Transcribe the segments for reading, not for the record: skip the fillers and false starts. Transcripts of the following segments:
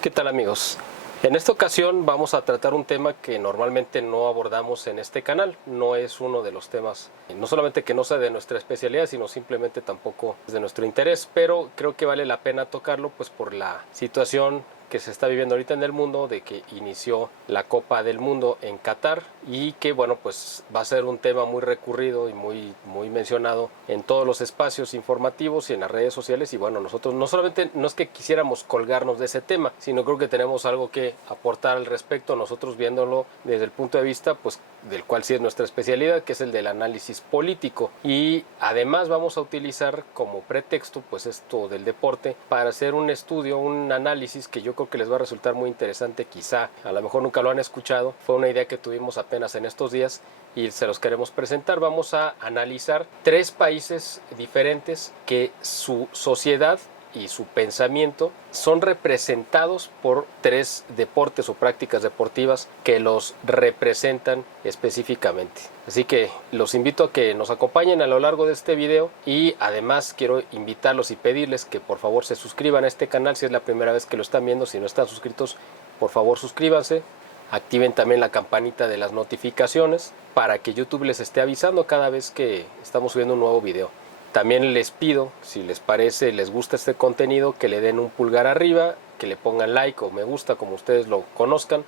¿Qué tal, amigos? En esta ocasión vamos a tratar un tema que normalmente no abordamos en este canal. No es uno de los temas, no solamente que no sea de nuestra especialidad, sino simplemente tampoco es de nuestro interés, pero creo que vale la pena tocarlo pues por la situación que se está viviendo ahorita en el mundo, de que inició la Copa del Mundo en Qatar y que bueno, pues va a ser un tema muy recurrido y muy mencionado en todos los espacios informativos y en las redes sociales. Y bueno, nosotros no solamente no es que quisiéramos colgarnos de ese tema, sino creo que tenemos algo que aportar al respecto, nosotros viéndolo desde el punto de vista pues del cual sí es nuestra especialidad, que es el del análisis político. Y además vamos a utilizar como pretexto pues esto del deporte para hacer un estudio, un análisis que yo creo que les va a resultar muy interesante. Quizá a lo mejor nunca lo han escuchado, fue una idea que tuvimos apenas en estos días y se los queremos presentar. Vamos a analizar 3 países diferentes que su sociedad y su pensamiento son representados por 3 deportes o prácticas deportivas que los representan específicamente. Así que los invito a que nos acompañen a lo largo de este video y además quiero invitarlos y pedirles que por favor se suscriban a este canal si es la primera vez que lo están viendo. Si no están suscritos, por favor suscríbanse. Activen también la campanita de las notificaciones para que YouTube les esté avisando cada vez que estamos subiendo un nuevo video. También les pido, si les parece, les gusta este contenido, que le den un pulgar arriba, que le pongan like o me gusta, como ustedes lo conozcan,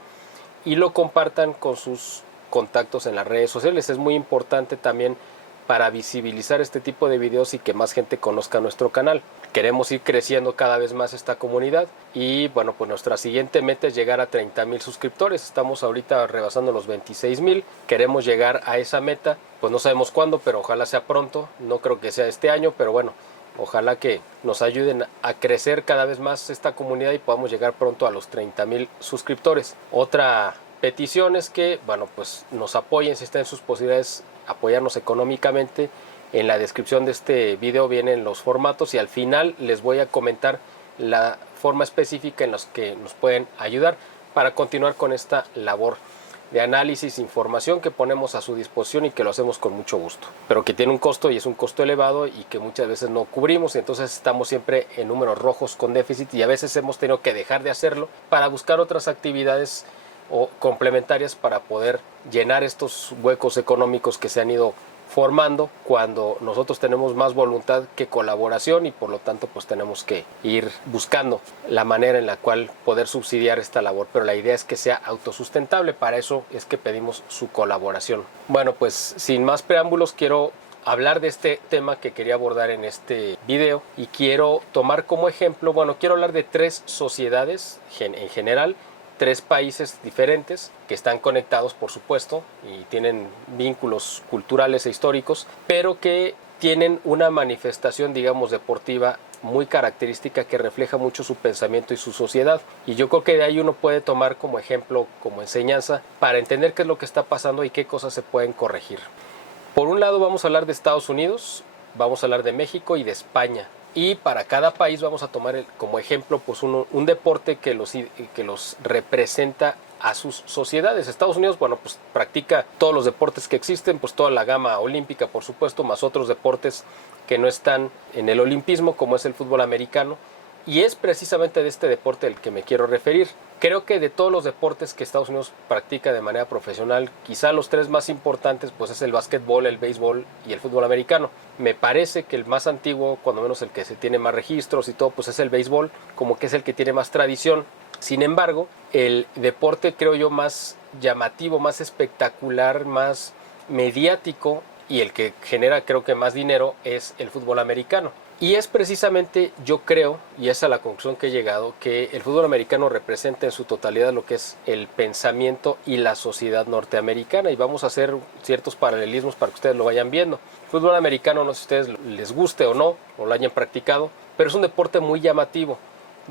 y lo compartan con sus contactos en las redes sociales. Es muy importante también para visibilizar este tipo de videos y que más gente conozca nuestro canal. Queremos ir creciendo cada vez más esta comunidad y bueno, pues nuestra siguiente meta es llegar a 30,000 suscriptores. Estamos ahorita rebasando los 26,000. Queremos llegar a esa meta, pues no sabemos cuándo, pero ojalá sea pronto. No creo que sea este año, pero bueno, ojalá que nos ayuden a crecer cada vez más esta comunidad y podamos llegar pronto a los 30,000 suscriptores. Otra petición es que, bueno, pues nos apoyen si está en sus posibilidades apoyarnos económicamente. En la descripción de este video vienen los formatos y al final les voy a comentar la forma específica en la que nos pueden ayudar para continuar con esta labor de análisis e información que ponemos a su disposición y que lo hacemos con mucho gusto, pero que tiene un costo y es un costo elevado y que muchas veces no cubrimos, y entonces estamos siempre en números rojos con déficit y a veces hemos tenido que dejar de hacerlo para buscar otras actividades o complementarias para poder llenar estos huecos económicos que se han ido formando cuando nosotros tenemos más voluntad que colaboración, y por lo tanto pues tenemos que ir buscando la manera en la cual poder subsidiar esta labor, pero la idea es que sea autosustentable. Para eso es que pedimos su colaboración. Bueno, pues sin más preámbulos quiero hablar de este tema que quería abordar en este video y quiero tomar como ejemplo, bueno, quiero hablar de 3 sociedades en general, 3 países diferentes que están conectados, por supuesto, y tienen vínculos culturales e históricos, pero que tienen una manifestación, digamos, deportiva muy característica que refleja mucho su pensamiento y su sociedad. Y yo creo que de ahí uno puede tomar como ejemplo, como enseñanza, para entender qué es lo que está pasando y qué cosas se pueden corregir. Por un lado vamos a hablar de Estados Unidos, vamos a hablar de México y de España. Y para cada país vamos a tomar como ejemplo pues un deporte que los representa a sus sociedades. Estados Unidos, bueno, pues practica todos los deportes que existen, pues toda la gama olímpica, por supuesto, más otros deportes que no están en el olimpismo, como es el fútbol americano. Y es precisamente de este deporte al que me quiero referir. Creo que de todos los deportes que Estados Unidos practica de manera profesional, quizá los 3 más importantes pues es el básquetbol, el béisbol y el fútbol americano. Me parece que el más antiguo, cuando menos el que se tiene más registros y todo, pues es el béisbol, como que es el que tiene más tradición. Sin embargo, el deporte creo yo más llamativo, más espectacular, más mediático y el que genera creo que más dinero es el fútbol americano. Y es precisamente, yo creo, y esa es la conclusión que he llegado, que el fútbol americano representa en su totalidad lo que es el pensamiento y la sociedad norteamericana. Y vamos a hacer ciertos paralelismos para que ustedes lo vayan viendo. El fútbol americano, no sé si a ustedes les guste o no, o lo hayan practicado, pero es un deporte muy llamativo.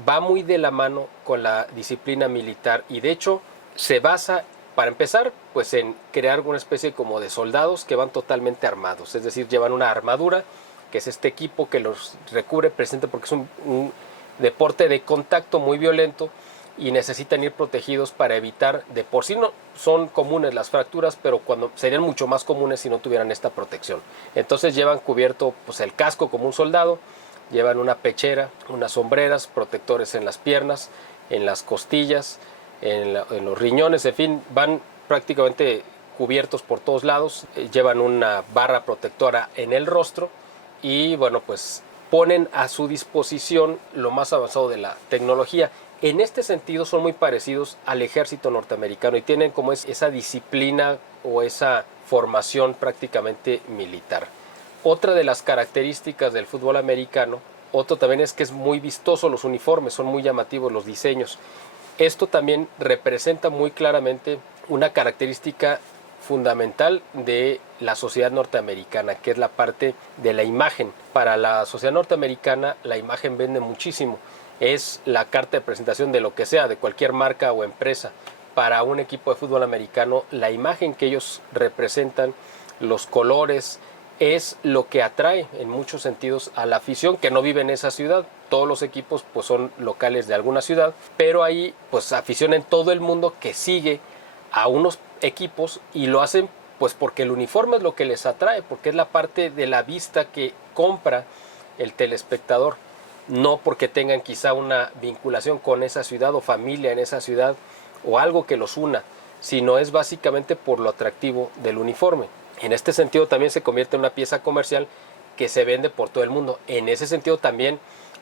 Va muy de la mano con la disciplina militar y de hecho se basa, para empezar, pues en crear una especie como de soldados que van totalmente armados. Es decir, llevan una armadura, que es este equipo que los recubre presente, porque es un deporte de contacto muy violento y necesitan ir protegidos para evitar, de por sí no son comunes las fracturas, pero cuando serían mucho más comunes si no tuvieran esta protección. Entonces llevan cubierto pues el casco como un soldado, llevan una pechera, unas sombreras, protectores en las piernas, en las costillas, en los riñones, en fin, van prácticamente cubiertos por todos lados, llevan una barra protectora en el rostro y bueno, pues ponen a su disposición lo más avanzado de la tecnología. En este sentido son muy parecidos al ejército norteamericano y tienen como esa disciplina o esa formación prácticamente militar. Otra de las características del fútbol americano, otro también es que es muy vistoso los uniformes, son muy llamativos los diseños. Esto también representa muy claramente una característica fundamental de la sociedad norteamericana, que es la parte de la imagen. Para la sociedad norteamericana la imagen vende muchísimo, es la carta de presentación de lo que sea, de cualquier marca o empresa. Para un equipo de fútbol americano, la imagen que ellos representan, los colores, es lo que atrae en muchos sentidos a la afición que no vive en esa ciudad. Todos los equipos pues son locales de alguna ciudad, pero hay pues afición en todo el mundo que sigue a unos equipos y lo hacen pues porque el uniforme es lo que les atrae, porque es la parte de la vista que compra el telespectador, no porque tengan quizá una vinculación con esa ciudad o familia en esa ciudad o algo que los una, sino es básicamente por lo atractivo del uniforme. En este sentido también se convierte en una pieza comercial que se vende por todo el mundo. En ese sentido también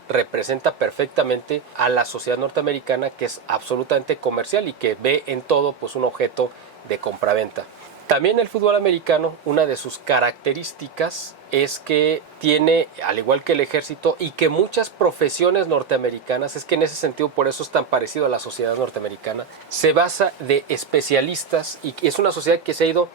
representa perfectamente a la sociedad norteamericana, que es absolutamente comercial y que ve en todo pues un objeto de compraventa. También el fútbol americano, una de sus características es que tiene, al igual que el ejército y que muchas profesiones norteamericanas, es que en ese sentido por eso es tan parecido a la sociedad norteamericana, se basa de especialistas y es una sociedad que se ha ido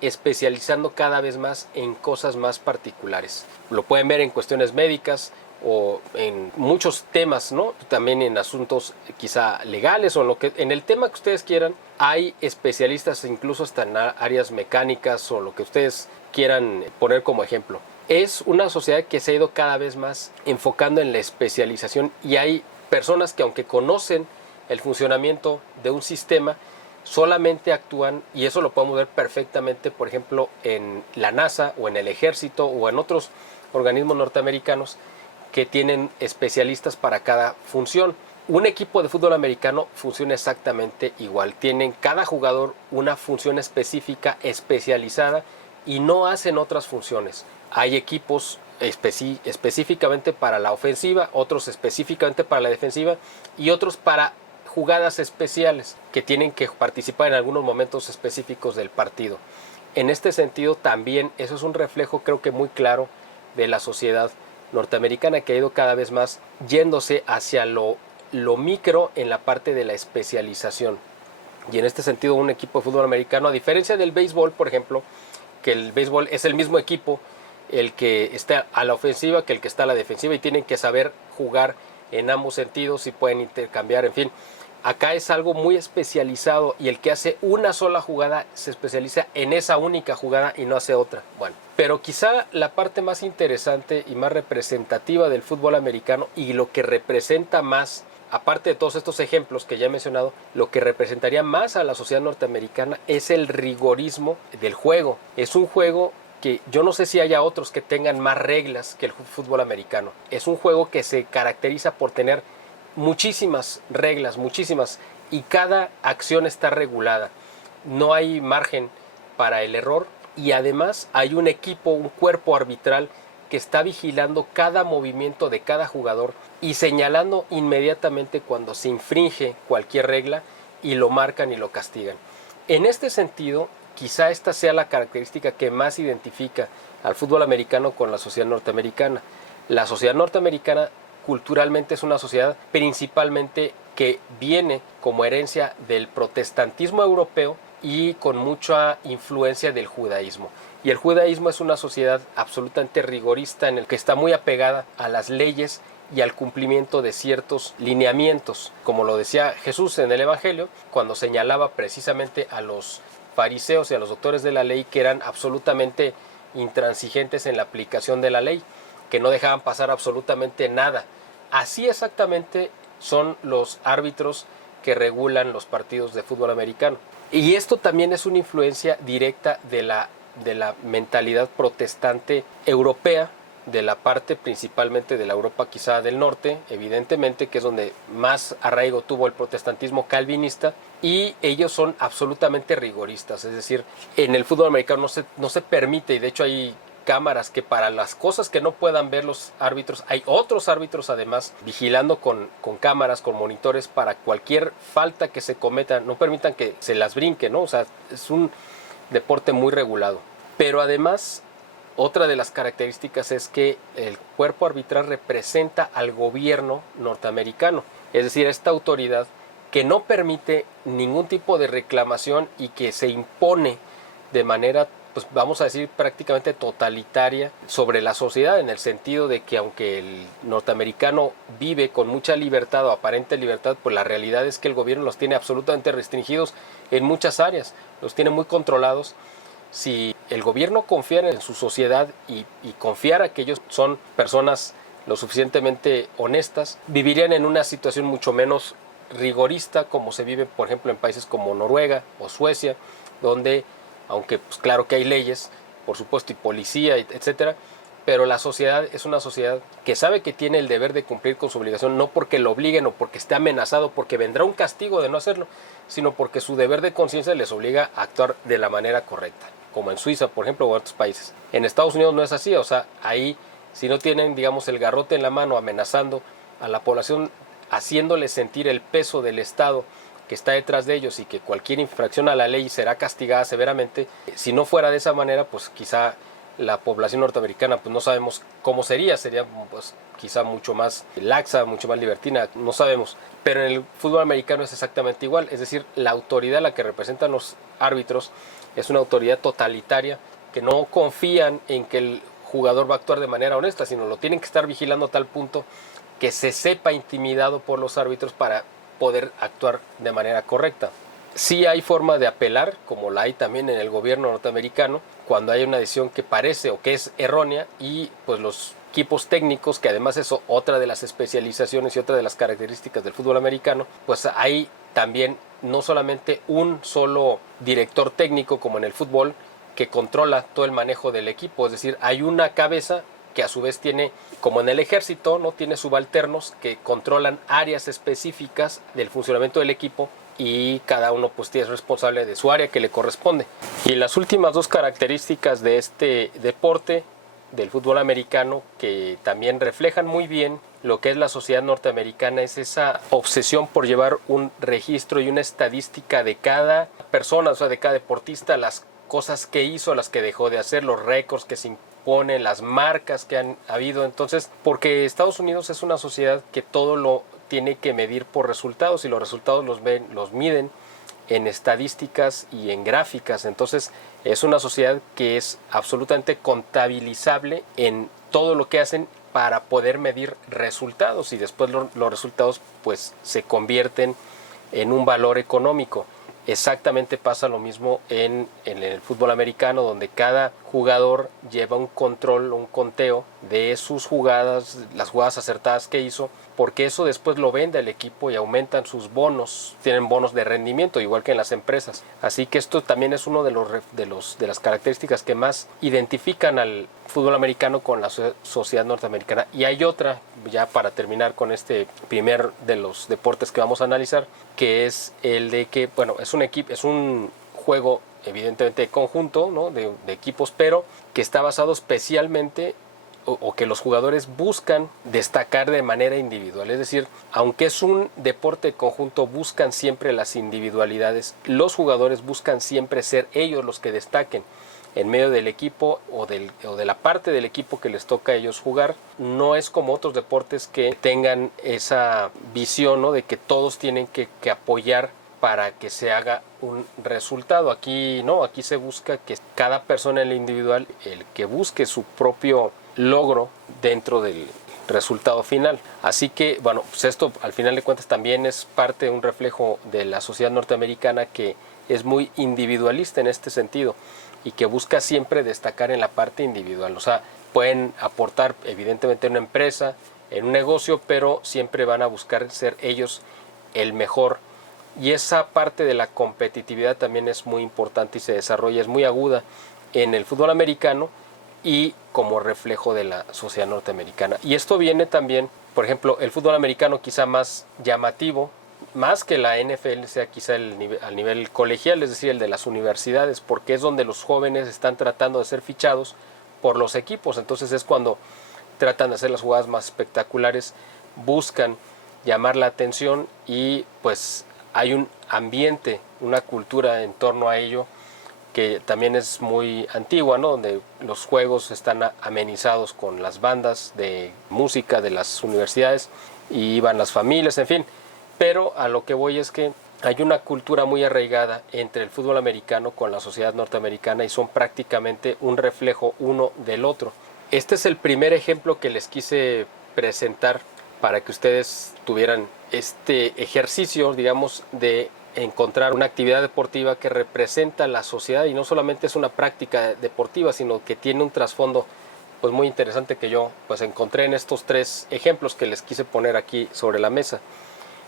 especializando cada vez más en cosas más particulares. Lo pueden ver en cuestiones médicas o en muchos temas, ¿no? También en asuntos quizá legales o en el tema que ustedes quieran. Hay especialistas incluso hasta en áreas mecánicas o lo que ustedes quieran poner como ejemplo. Es una sociedad que se ha ido cada vez más enfocando en la especialización y hay personas que aunque conocen el funcionamiento de un sistema, solamente actúan, y eso lo podemos ver perfectamente, por ejemplo, en la NASA o en el ejército o en otros organismos norteamericanos que tienen especialistas para cada función. Un equipo de fútbol americano funciona exactamente igual. Tienen cada jugador una función específica, especializada, y no hacen otras funciones. Hay equipos específicamente para la ofensiva, otros específicamente para la defensiva y otros para jugadas especiales que tienen que participar en algunos momentos específicos del partido. En este sentido también eso es un reflejo creo que muy claro de la sociedad norteamericana, que ha ido cada vez más yéndose hacia lo micro en la parte de la especialización. Y en este sentido un equipo de fútbol americano, a diferencia del béisbol, por ejemplo, que el béisbol es el mismo equipo el que está a la ofensiva que el que está a la defensiva y tienen que saber jugar en ambos sentidos y pueden intercambiar, en fin. Acá es algo muy especializado y el que hace una sola jugada se especializa en esa única jugada y no hace otra. Bueno, pero quizá la parte más interesante y más representativa del fútbol americano y lo que representa más, aparte de todos estos ejemplos que ya he mencionado, lo que representaría más a la sociedad norteamericana es el rigorismo del juego. Es un juego que yo no sé si haya otros que tengan más reglas que el fútbol americano. Es un juego que se caracteriza por tener muchísimas reglas, muchísimas, y cada acción está regulada. No hay margen para el error y además hay un equipo, un cuerpo arbitral que está vigilando cada movimiento de cada jugador y señalando inmediatamente cuando se infringe cualquier regla y lo marcan y lo castigan. En este sentido, quizá esta sea la característica que más identifica al fútbol americano con la sociedad norteamericana. La sociedad norteamericana culturalmente es una sociedad principalmente que viene como herencia del protestantismo europeo y con mucha influencia del judaísmo. Y el judaísmo es una sociedad absolutamente rigorista en el que está muy apegada a las leyes y al cumplimiento de ciertos lineamientos, como lo decía Jesús en el Evangelio, cuando señalaba precisamente a los fariseos y a los doctores de la ley que eran absolutamente intransigentes en la aplicación de la ley, que no dejaban pasar absolutamente nada. Así exactamente son los árbitros que regulan los partidos de fútbol americano. Y esto también es una influencia directa de la mentalidad protestante europea de la parte principalmente de la Europa quizá del norte, evidentemente, que es donde más arraigo tuvo el protestantismo calvinista, y ellos son absolutamente rigoristas. Es decir, en el fútbol americano no se permite, y de hecho hay cámaras que para las cosas que no puedan ver los árbitros, hay otros árbitros además vigilando con cámaras, con monitores, para cualquier falta que se cometa, no permitan que se las brinque, ¿no? O sea, es un deporte muy regulado. Pero además, otra de las características es que el cuerpo arbitral representa al gobierno norteamericano, es decir, esta autoridad que no permite ningún tipo de reclamación y que se impone de manera, pues vamos a decir, prácticamente totalitaria sobre la sociedad, en el sentido de que aunque el norteamericano vive con mucha libertad o aparente libertad, pues la realidad es que el gobierno los tiene absolutamente restringidos en muchas áreas, los tiene muy controlados. Si el gobierno confiara en su sociedad y confiara que ellos son personas lo suficientemente honestas, vivirían en una situación mucho menos rigorista como se vive, por ejemplo, en países como Noruega o Suecia, donde, aunque pues claro que hay leyes, por supuesto, y policía, etcétera, pero la sociedad es una sociedad que sabe que tiene el deber de cumplir con su obligación, no porque lo obliguen o porque esté amenazado, porque vendrá un castigo de no hacerlo, sino porque su deber de conciencia les obliga a actuar de la manera correcta, como en Suiza, por ejemplo, o en otros países. En Estados Unidos no es así, o sea, ahí si no tienen, digamos, el garrote en la mano amenazando a la población, haciéndole sentir el peso del Estado que está detrás de ellos y que cualquier infracción a la ley será castigada severamente, si no fuera de esa manera, pues quizá la población norteamericana, pues no sabemos cómo sería pues quizá mucho más laxa, mucho más libertina, no sabemos. Pero en el fútbol americano es exactamente igual, es decir, la autoridad a la que representan los árbitros es una autoridad totalitaria que no confían en que el jugador va a actuar de manera honesta, sino lo tienen que estar vigilando a tal punto que se sepa intimidado por los árbitros para poder actuar de manera correcta. Sí hay forma de apelar, como la hay también en el gobierno norteamericano, cuando hay una decisión que parece o que es errónea, y pues los equipos técnicos, que además es otra de las especializaciones y otra de las características del fútbol americano, pues hay también no solamente un solo director técnico como en el fútbol que controla todo el manejo del equipo, es decir, hay una cabeza que a su vez tiene, como en el ejército, no tiene subalternos que controlan áreas específicas del funcionamiento del equipo, y cada uno pues es responsable de su área que le corresponde. Y las últimas dos características de este deporte, del fútbol americano, que también reflejan muy bien lo que es la sociedad norteamericana, es esa obsesión por llevar un registro y una estadística de cada persona, o sea, de cada deportista, las cosas que hizo, las que dejó de hacer, los récords que se imponen, las marcas que han habido. Entonces, porque Estados Unidos es una sociedad que todo lo tiene que medir por resultados, y los resultados los miden en estadísticas y en gráficas. Entonces es una sociedad que es absolutamente contabilizable en todo lo que hacen para poder medir resultados, y después los resultados pues se convierten en un valor económico. Exactamente pasa lo mismo en el fútbol americano, donde cada jugador lleva un control, un conteo de sus jugadas, las jugadas acertadas que hizo, porque eso después lo vende el equipo y aumentan sus bonos, tienen bonos de rendimiento, igual que en las empresas. Así que esto también es uno de las características que más identifican al fútbol americano con la sociedad norteamericana. Y hay otra, ya para terminar con este primer de los deportes que vamos a analizar, que es el de que, bueno, es un juego evidentemente de conjunto, ¿no? de equipos, pero que está basado especialmente o que los jugadores buscan destacar de manera individual. Es decir, aunque es un deporte de conjunto, buscan siempre las individualidades. Los jugadores buscan siempre ser ellos los que destaquen en medio del equipo o de la parte del equipo que les toca a ellos jugar. No es como otros deportes que tengan esa visión, ¿no? de que todos tienen que apoyar para que se haga un resultado. Aquí no, aquí se busca que cada persona en lo individual, el que busque su propio logro dentro del resultado final. Así que, bueno, pues esto al final de cuentas también es parte de un reflejo de la sociedad norteamericana, que es muy individualista en este sentido y que busca siempre destacar en la parte individual. O sea, pueden aportar evidentemente en una empresa, en un negocio, pero siempre van a buscar ser ellos el mejor. Y esa parte de la competitividad también es muy importante y se desarrolla, es muy aguda en el fútbol americano, y como reflejo de la sociedad norteamericana. Y esto viene también, por ejemplo, el fútbol americano quizá más llamativo, más que la NFL sea quizá al nivel colegial, es decir, el de las universidades, porque es donde los jóvenes están tratando de ser fichados por los equipos. Entonces es cuando tratan de hacer las jugadas más espectaculares, buscan llamar la atención y pues hay un ambiente, una cultura en torno a ello que también es muy antigua, ¿no? Donde los juegos están amenizados con las bandas de música de las universidades y van las familias, en fin. Pero a lo que voy es que hay una cultura muy arraigada entre el fútbol americano con la sociedad norteamericana y son prácticamente un reflejo uno del otro. Este es el primer ejemplo que les quise presentar para que ustedes tuvieran este ejercicio, digamos, de encontrar una actividad deportiva que representa la sociedad y no solamente es una práctica deportiva, sino que tiene un trasfondo pues muy interesante que yo pues encontré en estos 3 ejemplos que les quise poner aquí sobre la mesa.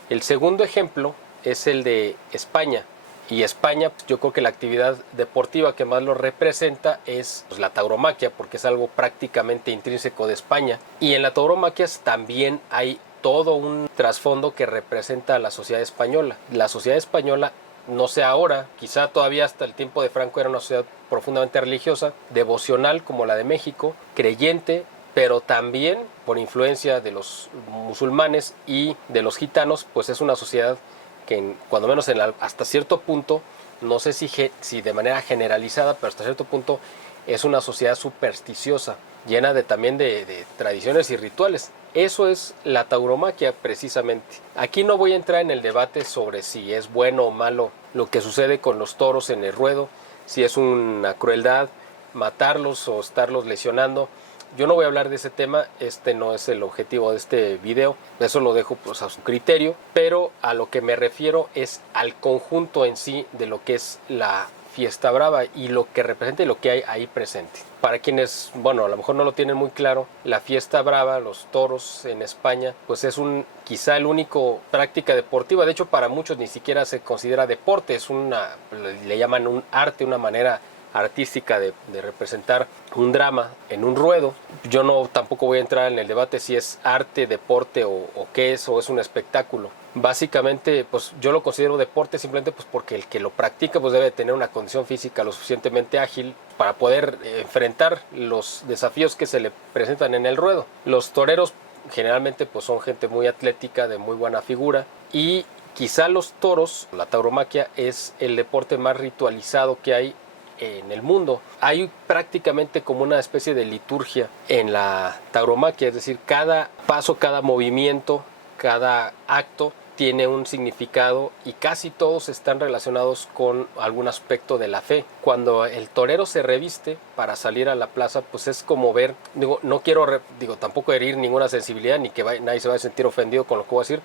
El segundo ejemplo es el de España. Y España, pues yo creo que la actividad deportiva que más lo representa es pues, la tauromaquia, porque es algo prácticamente intrínseco de España. Y en la tauromaquia también hay todo un trasfondo que representa a la sociedad española. La sociedad española, no sé ahora, quizá todavía hasta el tiempo de Franco era una sociedad profundamente religiosa, devocional como la de México, creyente, pero también por influencia de los musulmanes y de los gitanos, pues es una sociedad que cuando menos hasta cierto punto, no sé si de manera generalizada, pero hasta cierto punto es una sociedad supersticiosa, llena también de tradiciones y rituales. Eso es la tauromaquia precisamente. Aquí no voy a entrar en el debate sobre si es bueno o malo lo que sucede con los toros en el ruedo, si es una crueldad matarlos o estarlos lesionando. Yo no voy a hablar de ese tema, este no es el objetivo de este video, eso lo dejo pues a su criterio, pero a lo que me refiero es al conjunto en sí de lo que es la fiesta brava y lo que representa y lo que hay ahí presente. Para quienes, bueno, a lo mejor no lo tienen muy claro, la fiesta brava, los toros en España, pues es quizá el único práctica deportiva, de hecho para muchos ni siquiera se considera deporte, le llaman un arte, una manera artística de representar un drama en un ruedo. Yo tampoco voy a entrar en el debate si es arte, deporte o qué es, o es un espectáculo. Básicamente, pues yo lo considero deporte simplemente pues porque el que lo practica pues debe tener una condición física lo suficientemente ágil para poder enfrentar los desafíos que se le presentan en el ruedo. Los toreros generalmente pues son gente muy atlética, de muy buena figura, y quizá los toros, la tauromaquia, es el deporte más ritualizado que hay en el mundo. Hay prácticamente como una especie de liturgia en la tauromaquia, es decir, cada paso, cada movimiento, cada acto tiene un significado y casi todos están relacionados con algún aspecto de la fe. Cuando el torero se reviste para salir a la plaza, pues es como ver, no quiero tampoco herir ninguna sensibilidad ni que nadie se vaya a sentir ofendido con lo que voy a decir.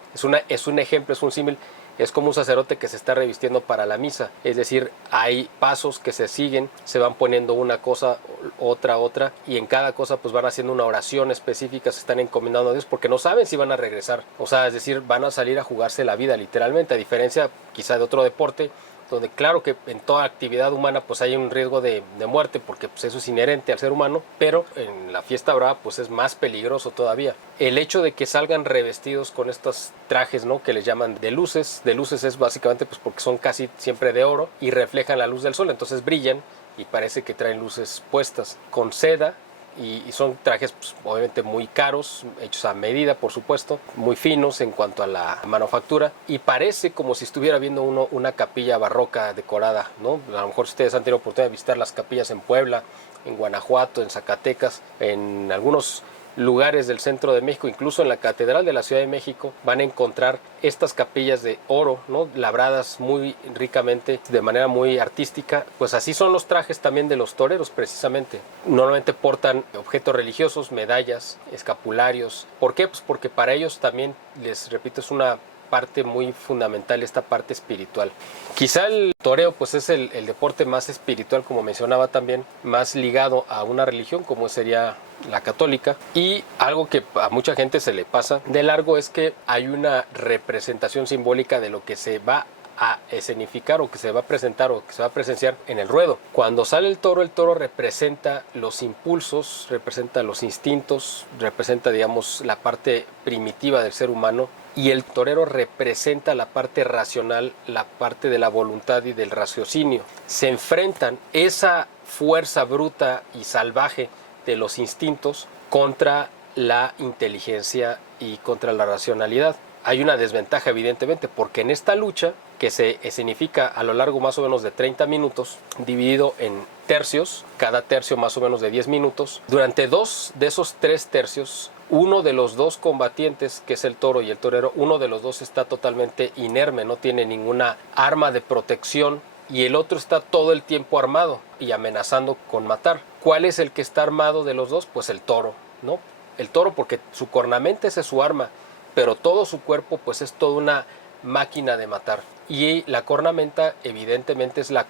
Es un ejemplo, es un símil. Es como un sacerdote que se está revistiendo para la misa, es decir, hay pasos que se siguen, se van poniendo una cosa, otra, y en cada cosa pues van haciendo una oración específica, se están encomendando a Dios porque no saben si van a regresar, o sea, es decir, van a salir a jugarse la vida literalmente, a diferencia quizá de otro deporte, donde claro que en toda actividad humana pues hay un riesgo de muerte porque pues eso es inherente al ser humano, pero en la fiesta brava pues es más peligroso todavía. El hecho de que salgan revestidos con estos trajes, ¿no?, que les llaman de luces es básicamente pues porque son casi siempre de oro y reflejan la luz del sol, entonces brillan y parece que traen luces puestas con seda. Y son trajes pues, obviamente muy caros, hechos a medida por supuesto, muy finos en cuanto a la manufactura, y parece como si estuviera viendo uno una capilla barroca decorada, ¿no? A lo mejor ustedes han tenido oportunidad de visitar las capillas en Puebla, en Guanajuato, en Zacatecas, en algunos lugares del centro de México, incluso en la Catedral de la Ciudad de México, van a encontrar estas capillas de oro, ¿no?, labradas muy ricamente, de manera muy artística. Pues así son los trajes también de los toreros precisamente. Normalmente portan objetos religiosos, medallas, escapularios. ¿Por qué? Pues porque para ellos también, les repito, es una parte muy fundamental, esta parte espiritual. Quizá el toreo pues es el deporte más espiritual, como mencionaba también, más ligado a una religión como sería la católica, y algo que a mucha gente se le pasa de largo es que hay una representación simbólica de lo que se va a escenificar o que se va a presentar o que se va a presenciar en el ruedo. Cuando sale el toro representa los impulsos, representa los instintos, representa, digamos, la parte primitiva del ser humano, y el torero representa la parte racional, la parte de la voluntad y del raciocinio. Se enfrentan esa fuerza bruta y salvaje de los instintos contra la inteligencia y contra la racionalidad. Hay una desventaja evidentemente, porque en esta lucha, que se escenifica a lo largo más o menos de 30 minutos, dividido en tercios, cada tercio más o menos de 10 minutos, durante 2 de esos 3 tercios, uno de los 2 combatientes, que es el toro y el torero, uno de los 2 está totalmente inerme, no tiene ninguna arma de protección, y el otro está todo el tiempo armado y amenazando con matar. ¿Cuál es el que está armado de los 2? Pues el toro, ¿no? El toro, porque su cornamenta es su arma, pero todo su cuerpo pues es toda una máquina de matar. Y la cornamenta evidentemente es la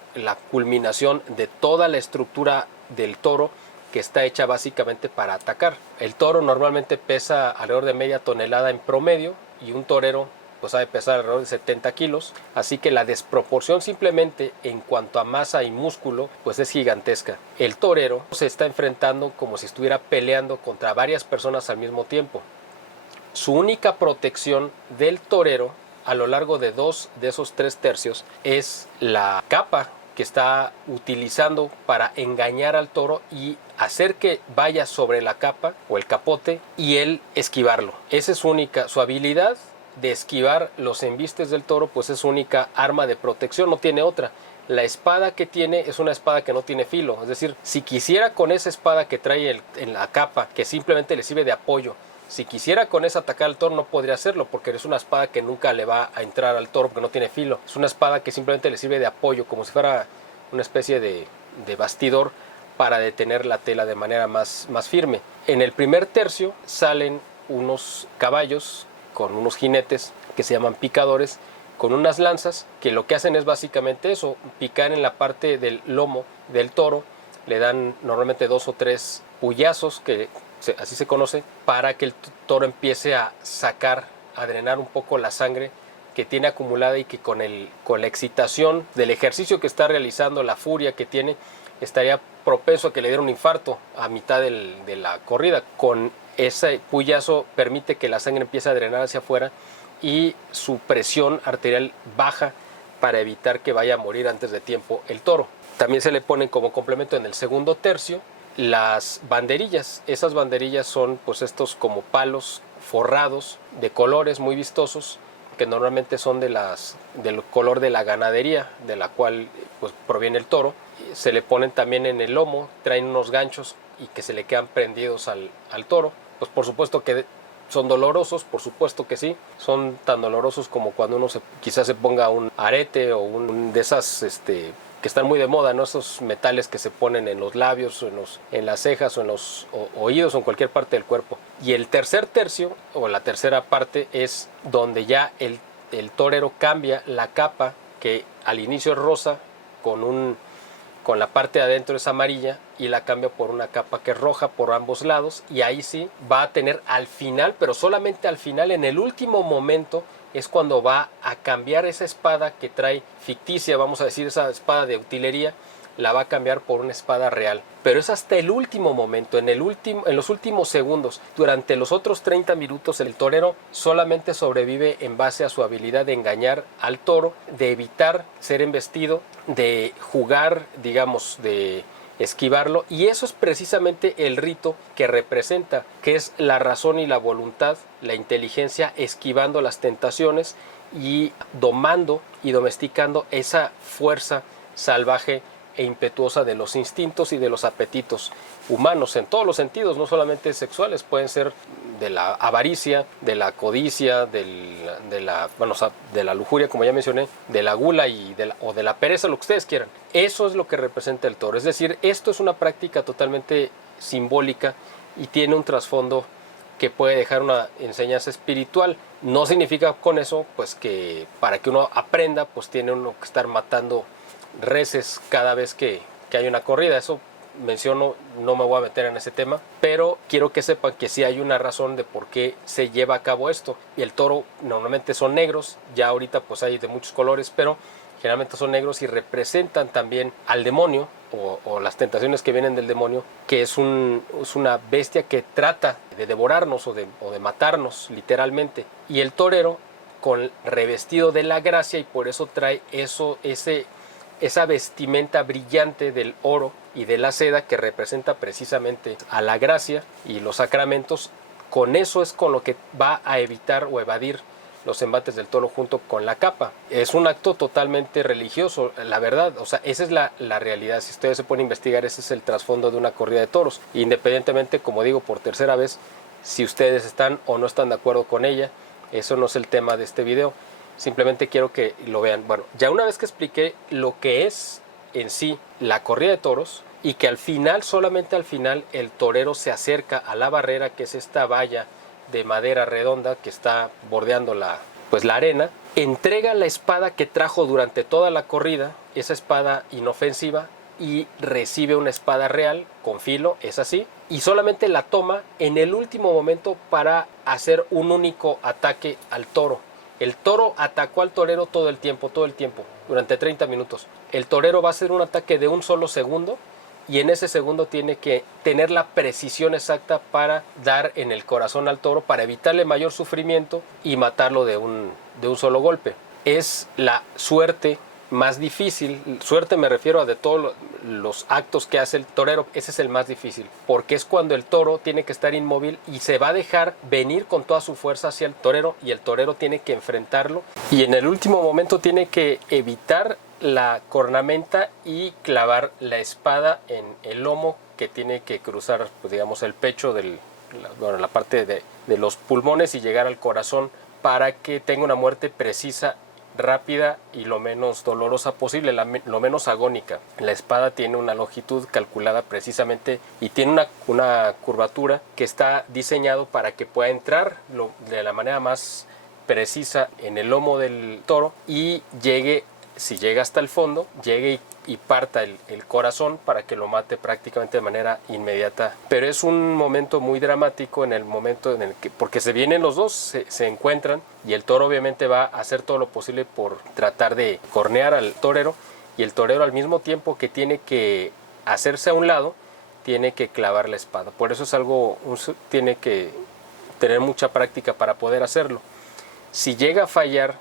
culminación de toda la estructura del toro, que está hecha básicamente para atacar. El toro normalmente pesa alrededor de media tonelada en promedio, y un torero pues ha de pesar alrededor de 70 kilos, así que la desproporción simplemente en cuanto a masa y músculo pues es gigantesca. El torero se está enfrentando como si estuviera peleando contra varias personas al mismo tiempo. Su única protección del torero a lo largo de 2 de esos 3 tercios es la capa que está utilizando para engañar al toro y hacer que vaya sobre la capa o el capote y él esquivarlo. Esa es su habilidad de esquivar los embistes del toro, pues es su única arma de protección, no tiene otra. La espada que tiene es una espada que no tiene filo, es decir, si quisiera con esa espada que trae en la capa, que simplemente le sirve de apoyo, si quisiera con esa atacar al toro, no podría hacerlo, porque es una espada que nunca le va a entrar al toro porque no tiene filo. Es una espada que simplemente le sirve de apoyo, como si fuera una especie de bastidor para detener la tela de manera más firme. En el primer tercio salen unos caballos con unos jinetes que se llaman picadores, con unas lanzas que lo que hacen es básicamente eso, picar en la parte del lomo del toro. Le dan normalmente 2 o 3 puyazos, que así se conoce, para que el toro empiece a sacar, a drenar un poco la sangre que tiene acumulada, y que con la excitación del ejercicio que está realizando, la furia que tiene, estaría propenso a que le diera un infarto a mitad de la corrida. Con ese puyazo permite que la sangre empiece a drenar hacia afuera y su presión arterial baja para evitar que vaya a morir antes de tiempo el toro. También se le ponen como complemento en el segundo tercio las banderillas. Esas banderillas son pues estos como palos forrados de colores muy vistosos, que normalmente son del color de la ganadería de la cual pues proviene el toro. Se le ponen también en el lomo, traen unos ganchos y que se le quedan prendidos al toro. Pues por supuesto que son dolorosos, por supuesto que sí, son tan dolorosos como cuando uno quizás se ponga un arete o un de esas que están muy de moda, ¿no? Esos metales que se ponen en los labios o en las cejas o en los oídos o en cualquier parte del cuerpo. Y el tercer tercio o la tercera parte es donde ya el torero cambia la capa, que al inicio es rosa, con la parte de adentro es amarilla, y la cambia por una capa que es roja por ambos lados, y ahí sí va a tener al final, pero solamente al final, en el último momento, es cuando va a cambiar esa espada que trae ficticia, vamos a decir, esa espada de utilería, la va a cambiar por una espada real. Pero es hasta el último momento, en los últimos segundos. Durante los otros 30 minutos el torero solamente sobrevive en base a su habilidad de engañar al toro, de evitar ser embestido, de jugar, digamos, de esquivarlo, y eso es precisamente el rito que representa, que es la razón y la voluntad, la inteligencia esquivando las tentaciones y domando y domesticando esa fuerza salvaje e impetuosa de los instintos y de los apetitos humanos en todos los sentidos, no solamente sexuales, pueden ser de la avaricia, de la codicia, de la lujuria, como ya mencioné, de la gula o de la pereza, lo que ustedes quieran. Eso es lo que representa el toro. Es decir, esto es una práctica totalmente simbólica y tiene un trasfondo que puede dejar una enseñanza espiritual. No significa con eso pues que para que uno aprenda pues tiene uno que estar matando reses cada vez que hay una corrida. Eso menciono, no me voy a meter en ese tema, pero quiero que sepan que sí hay una razón de por qué se lleva a cabo esto. Y el toro normalmente son negros, ya ahorita pues hay de muchos colores, pero generalmente son negros y representan también al demonio o las tentaciones que vienen del demonio, que es una bestia que trata de devorarnos o de matarnos literalmente. Y el torero con revestido de la gracia, y por eso trae esa vestimenta brillante del oro y de la seda que representa precisamente a la gracia y los sacramentos. Con eso es con lo que va a evitar o evadir los embates del toro junto con la capa. Es un acto totalmente religioso, la verdad, o sea, esa es la realidad. Si ustedes se pueden investigar, ese es el trasfondo de una corrida de toros. Independientemente, como digo por tercera vez, si ustedes están o no están de acuerdo con ella, eso no es el tema de este video. Simplemente quiero que lo vean. Bueno, ya una vez que expliqué lo que es en sí la corrida de toros y que al final, solamente al final, el torero se acerca a la barrera, que es esta valla de madera redonda que está bordeando la arena, entrega la espada que trajo durante toda la corrida, esa espada inofensiva, y recibe una espada real con filo, es así, y solamente la toma en el último momento para hacer un único ataque al toro. El toro atacó al torero todo el tiempo, durante 30 minutos. El torero va a hacer un ataque de un solo segundo y en ese segundo tiene que tener la precisión exacta para dar en el corazón al toro, para evitarle mayor sufrimiento y matarlo de un solo golpe. Es la suerte más difícil, suerte me refiero a de todos los actos que hace el torero, ese es el más difícil, porque es cuando el toro tiene que estar inmóvil y se va a dejar venir con toda su fuerza hacia el torero, y el torero tiene que enfrentarlo y en el último momento tiene que evitar la cornamenta y clavar la espada en el lomo, que tiene que cruzar, pues, digamos, el pecho la parte de los pulmones y llegar al corazón, para que tenga una muerte precisa, rápida y lo menos dolorosa posible, lo menos agónica. La espada tiene una longitud calculada precisamente y tiene una curvatura que está diseñado para que pueda entrar de la manera más precisa en el lomo del toro y llegue, si llega hasta el fondo, llegue y parta el corazón para que lo mate prácticamente de manera inmediata. Pero es un momento muy dramático en el momento en el que, porque se vienen los dos, se encuentran, y el toro obviamente va a hacer todo lo posible por tratar de cornear al torero, y el torero, al mismo tiempo que tiene que hacerse a un lado, tiene que clavar la espada. Por eso es tiene que tener mucha práctica para poder hacerlo. Si llega a fallar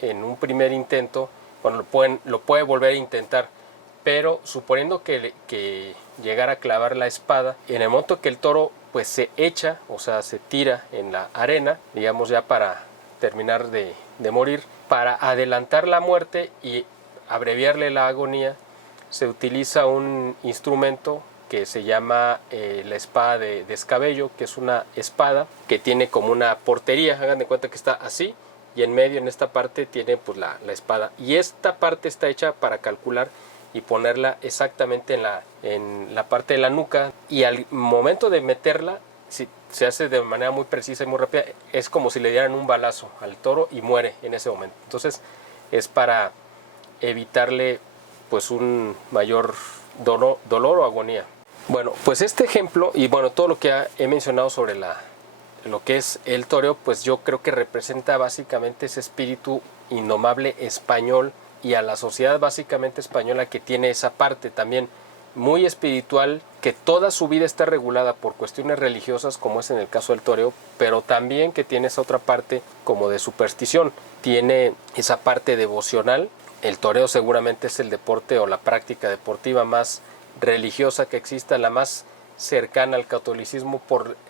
en un primer intento, bueno, lo puede volver a intentar, pero suponiendo que llegara a clavar la espada, en el momento que el toro pues se echa, o sea, se tira en la arena, digamos, ya para terminar de morir, para adelantar la muerte y abreviarle la agonía, se utiliza un instrumento que se llama la espada de descabello, que es una espada que tiene como una portería. Hagan de cuenta que está así, y en medio, en esta parte, tiene pues la espada, y esta parte está hecha para calcular y ponerla exactamente en la parte de la nuca, y al momento de meterla, si se hace de manera muy precisa y muy rápida, es como si le dieran un balazo al toro y muere en ese momento. Entonces es para evitarle pues un mayor dolor o agonía. Bueno, pues este ejemplo y bueno, todo lo que he mencionado sobre lo que es el toreo, pues yo creo que representa básicamente ese espíritu indomable español, y a la sociedad básicamente española, que tiene esa parte también muy espiritual, que toda su vida está regulada por cuestiones religiosas, como es en el caso del toreo, pero también que tiene esa otra parte como de superstición, tiene esa parte devocional. El toreo seguramente es el deporte o la práctica deportiva más religiosa que exista, la más cercana al catolicismo,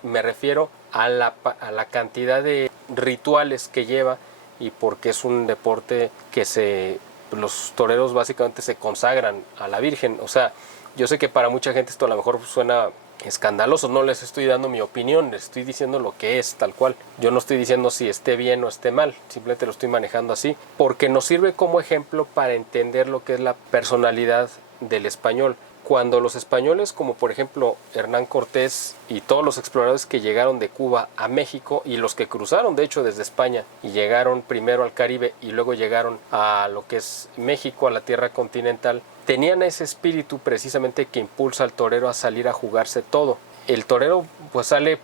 me refiero a la cantidad de rituales que lleva, y porque es un deporte que los toreros básicamente se consagran a la Virgen. O sea, yo sé que para mucha gente esto a lo mejor suena escandaloso, no les estoy dando mi opinión, les estoy diciendo lo que es tal cual. Yo no estoy diciendo si esté bien o esté mal, simplemente lo estoy manejando así, porque nos sirve como ejemplo para entender lo que es la personalidad del español. Cuando los españoles, como por ejemplo Hernán Cortés y todos los exploradores que llegaron de Cuba a México, y los que cruzaron de hecho desde España y llegaron primero al Caribe y luego llegaron a lo que es México, a la tierra continental, tenían ese espíritu precisamente que impulsa al torero a salir a jugarse todo. El torero pues sale